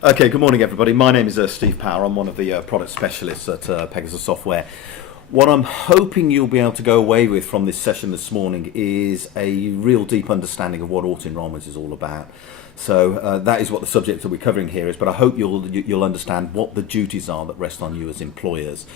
Okay, good morning everybody. My name is Steve Power. I'm one of the product specialists at Pegasus Software. What I'm hoping you'll be able to go away with from this session this morning is a real deep understanding of what auto-enrolment is all about. So that is what the subject that we're covering here is, but I hope you'll understand what the duties are that rest on you as employers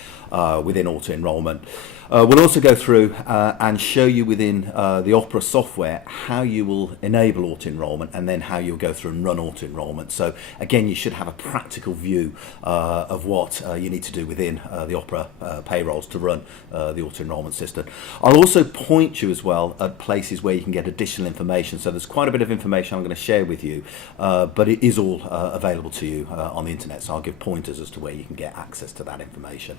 within auto-enrolment. We'll also go through and show you within the Opera software how you will enable auto-enrolment and then how you'll go through and run auto-enrolment. So again, you should have a practical view of what you need to do within the Opera payrolls to run the auto-enrolment system. I'll also point you as well at places where you can get additional information. So there's quite a bit of information I'm going to share with you, but it is all available to you on the internet. So I'll give pointers as to where you can get access to that information.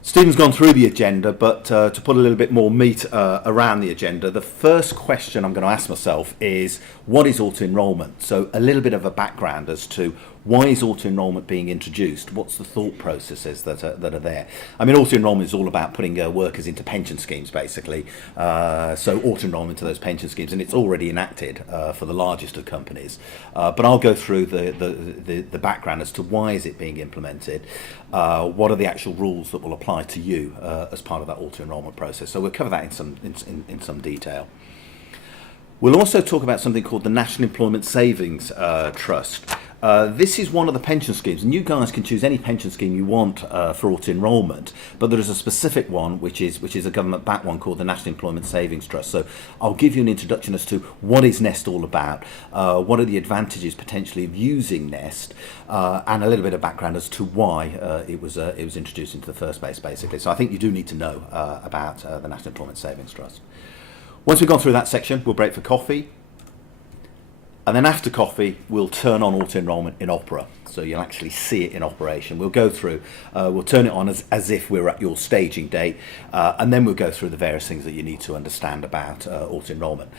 Stephen's gone through the agenda, but to put a little bit more meat around the agenda, the first question I'm going to ask myself is, what is auto-enrolment? So a little bit of a background as to why is auto-enrolment being introduced? What's the thought processes that are there? I mean, auto-enrolment is all about putting workers into pension schemes, basically. So auto-enrolment to those pension schemes, and it's already enacted for the largest of companies. But I'll go through the background as to why is it being implemented. What are the actual rules that will apply to you as part of that auto-enrolment process? So we'll cover that in some detail. We'll also talk about something called the National Employment Savings Trust. This is one of the pension schemes, and you guys can choose any pension scheme you want for auto-enrolment, but there is a specific one which is a government-backed one called the National Employment Savings Trust. So I'll give you an introduction as to what is Nest all about, what are the advantages potentially of using Nest, and a little bit of background as to why it was introduced into the first place, basically. So I think you do need to know about the National Employment Savings Trust. Once we've gone through that section, we'll break for coffee. And then after coffee, we'll turn on auto-enrolment in Opera. So you'll actually see it in operation. We'll go through, we'll turn it on as if we're at your staging date. And then we'll go through the various things that you need to understand about auto-enrolment.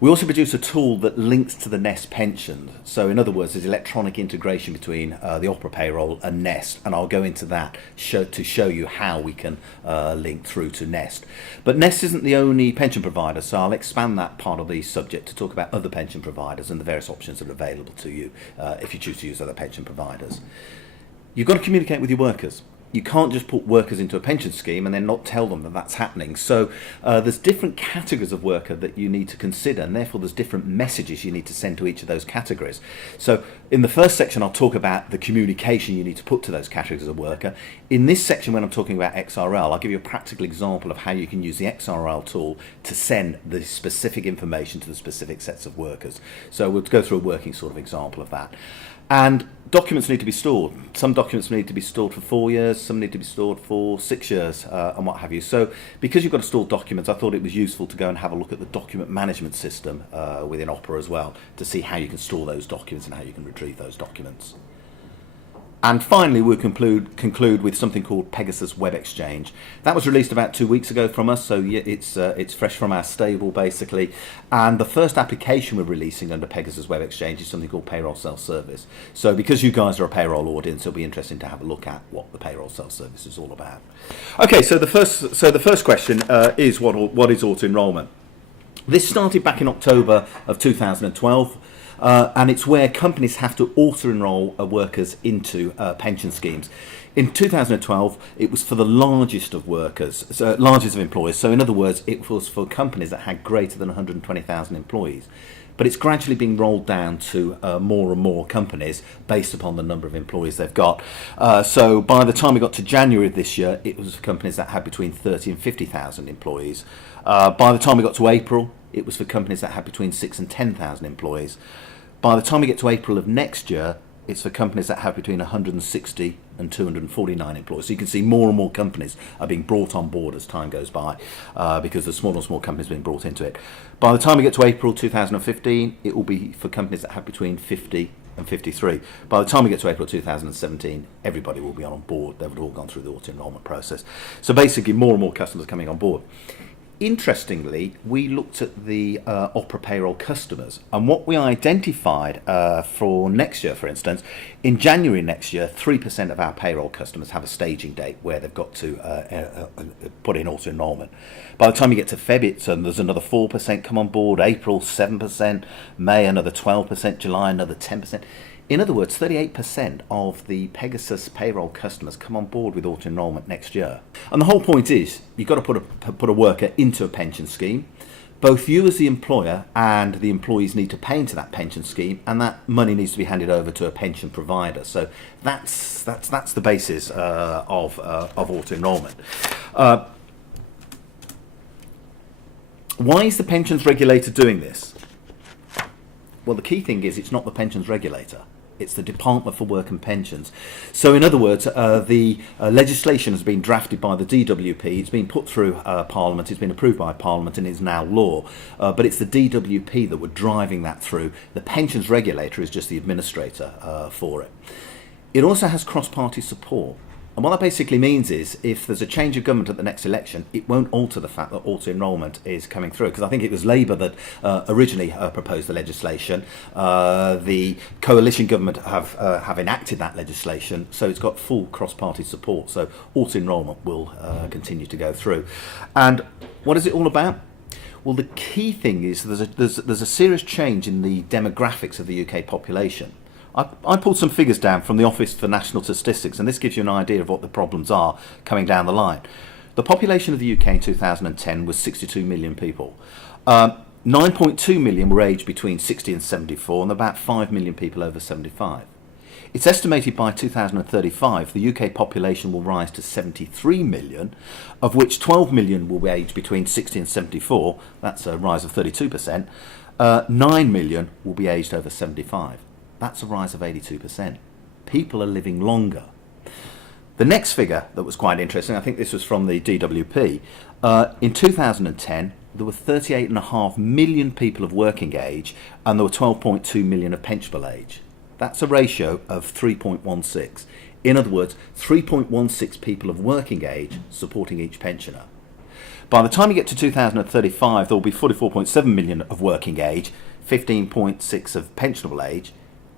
We also produce a tool that links to the Nest pension. So in other words, there's electronic integration between the Opera payroll and Nest, and I'll go into that to show you how we can link through to Nest. But Nest isn't the only pension provider, so I'll expand that part of the subject to talk about other pension providers and the various options that are available to you if you choose to use other pension providers. You've got to communicate with your workers. You can't just put workers into a pension scheme and then not tell them that that's happening. So there's different categories of worker that you need to consider, and therefore there's different messages you need to send to each of those categories. So in the first section, I'll talk about the communication you need to put to those categories of worker. In this section, when I'm talking about XRL, I'll give you a practical example of how you can use the XRL tool to send the specific information to the specific sets of workers. So we'll go through a working sort of example of that. And documents need to be stored. Some documents need to be stored for 4 years, some need to be stored for 6 years, and what have you. So because you've got to store documents, I thought it was useful to go and have a look at the document management system within Opera as well, to see how you can store those documents and how you can retrieve those documents. And finally, we'll conclude with something called Pegasus Web Exchange. That was released about 2 weeks ago from us, so it's fresh from our stable, basically. And the first application we're releasing under Pegasus Web Exchange is something called Payroll Self-Service. So because you guys are a payroll audience, it'll be interesting to have a look at what the Payroll Self-Service is all about. Okay, so the first question is what is auto-enrolment? This started back in October of 2012. And it's where companies have to auto-enroll workers into pension schemes. In 2012, it was for the largest of workers, so largest of employers. So in other words, it was for companies that had greater than 120,000 employees. But it's gradually being rolled down to more and more companies based upon the number of employees they've got. So by the time we got to January of this year, it was for companies that had between 30 and 50,000 employees. By the time we got to April, it was for companies that had between 6 and 10,000 employees. By the time we get to April of next year, it's for companies that have between 160 and 249 employees. So you can see more and more companies are being brought on board as time goes by because there's small and small companies being brought into it. By the time we get to April 2015, it will be for companies that have between 50 and 53. By the time we get to April 2017, everybody will be on board. They've all gone through the auto-enrolment process. So basically, more and more customers are coming on board. Interestingly, we looked at the Opera payroll customers, and what we identified for next year, for instance, in January next year, 3% of our payroll customers have a staging date where they've got to put in auto-enrolment. By the time you get to February, there's another 4% come on board, April 7%, May another 12%, July another 10%. In other words, 38% of the Pegasus payroll customers come on board with auto-enrolment next year. And the whole point is, you've got to put a worker into a pension scheme. Both you as the employer and the employees need to pay into that pension scheme, and that money needs to be handed over to a pension provider. So that's the basis of auto-enrolment. Why is the Pensions Regulator doing this? Well, the key thing is it's not the Pensions Regulator. It's the Department for Work and Pensions. So in other words, the legislation has been drafted by the DWP, it's been put through Parliament, it's been approved by Parliament and is now law. But it's the DWP that were driving that through. The Pensions Regulator is just the administrator for it. It also has cross-party support. And what that basically means is, if there's a change of government at the next election, it won't alter the fact that auto-enrolment is coming through. Because I think it was Labour that originally proposed the legislation. The coalition government have enacted that legislation, so it's got full cross-party support. So auto-enrolment will continue to go through. And what is it all about? Well, the key thing is there's a serious change in the demographics of the UK population. I pulled some figures down from the Office for National Statistics, and this gives you an idea of what the problems are coming down the line. The population of the UK in 2010 was 62 million people. 9.2 million were aged between 60 and 74, and about 5 million people over 75. It's estimated by 2035 the UK population will rise to 73 million, of which 12 million will be aged between 60 and 74, that's a rise of 32%. 9 million will be aged over 75. That's a rise of 82%. People are living longer. The next figure that was quite interesting, I think this was from the DWP, in 2010 there were 38.5 million people of working age and there were 12.2 million of pensionable age. That's a ratio of 3.16. In other words, 3.16 people of working age supporting each pensioner. By the time you get to 2035, there will be 44.7 million of working age, 15.6 of pensionable age.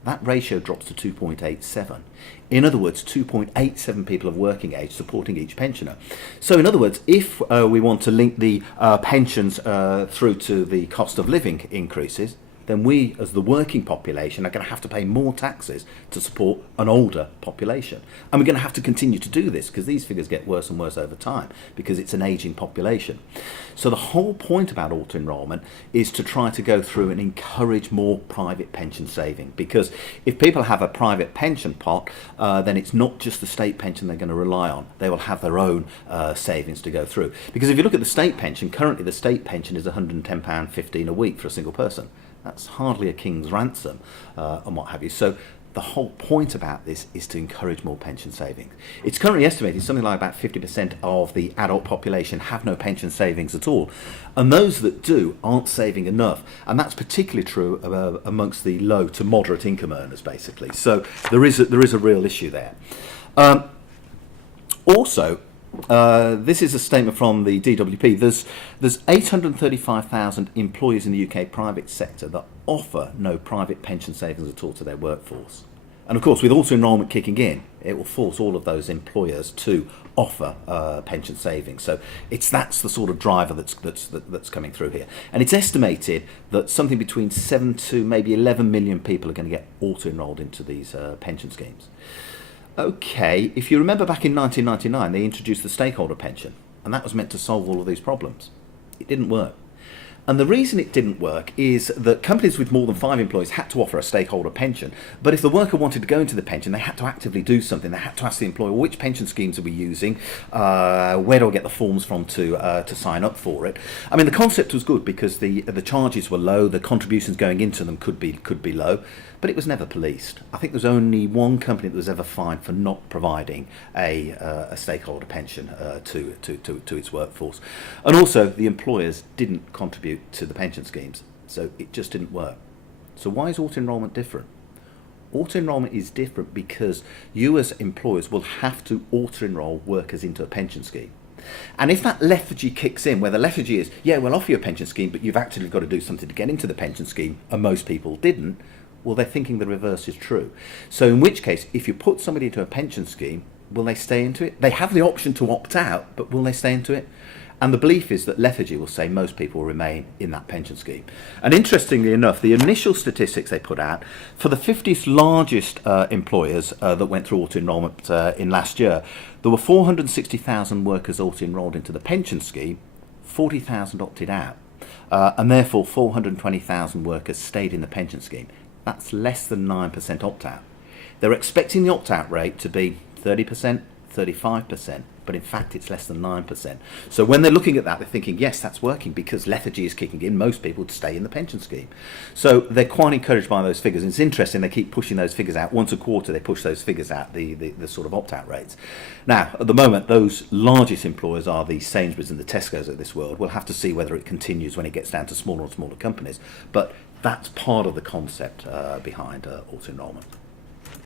That ratio drops to 2.87. In other words, 2.87 people of working age supporting each pensioner. So in other words, if we want to link the pensions through to the cost of living increases, then we, as the working population, are going to have to pay more taxes to support an older population. And we're going to have to continue to do this because these figures get worse and worse over time because it's an ageing population. So the whole point about auto-enrolment is to try to go through and encourage more private pension saving, because if people have a private pension pot, then it's not just the state pension they're going to rely on. They will have their own savings to go through. Because if you look at the state pension, currently the state pension is £110.15 a week for a single person. That's hardly a king's ransom and what have you. So the whole point about this is to encourage more pension savings. It's currently estimated something like about 50% of the adult population have no pension savings at all. And those that do aren't saving enough. And that's particularly true amongst the low to moderate income earners, basically. So there is a real issue there. Also, this is a statement from the DWP. There's 835,000 employees in the UK private sector that offer no private pension savings at all to their workforce. And of course, with auto-enrolment kicking in, it will force all of those employers to offer pension savings. So that's the sort of driver that's coming through here. And it's estimated that something between 7 to maybe 11 million people are going to get auto-enrolled into these pension schemes. Okay, if you remember back in 1999, they introduced the stakeholder pension, and that was meant to solve all of these problems. It didn't work. And the reason it didn't work is that companies with more than 5 employees had to offer a stakeholder pension, but if the worker wanted to go into the pension, they had to actively do something. They had to ask the employer, which pension schemes are we using? Where do I get the forms from to sign up for it? I mean, the concept was good because the charges were low, the contributions going into them could be low, but it was never policed. I think there's only one company that was ever fined for not providing a stakeholder pension to its workforce. And also, the employers didn't contribute to the pension schemes, so it just didn't work. So why is auto-enrolment different? Auto-enrolment is different because you as employers will have to auto-enroll workers into a pension scheme. And if that lethargy kicks in, where the lethargy is, yeah, we'll offer you a pension scheme, but you've actually got to do something to get into the pension scheme, and most people didn't, well, they're thinking the reverse is true. So in which case, if you put somebody into a pension scheme, will they stay into it? They have the option to opt out, but will they stay into it? And the belief is that lethargy will say most people will remain in that pension scheme. And interestingly enough, the initial statistics they put out for the 50th largest employers that went through auto-enrolment in last year, there were 460,000 workers auto-enrolled into the pension scheme, 40,000 opted out. And therefore 420,000 workers stayed in the pension scheme. That's less than 9% opt-out. They're expecting the opt-out rate to be 30%, 35%, but in fact it's less than 9%. So when they're looking at that, they're thinking, yes, that's working because lethargy is kicking in most people to stay in the pension scheme. So they're quite encouraged by those figures. And it's interesting, they keep pushing those figures out. Once a quarter, they push those figures out, the sort of opt-out rates. Now, at the moment, those largest employers are the Sainsbury's and the Tesco's of this world. We'll have to see whether it continues when it gets down to smaller and smaller companies. But that's part of the concept behind auto-enrolment.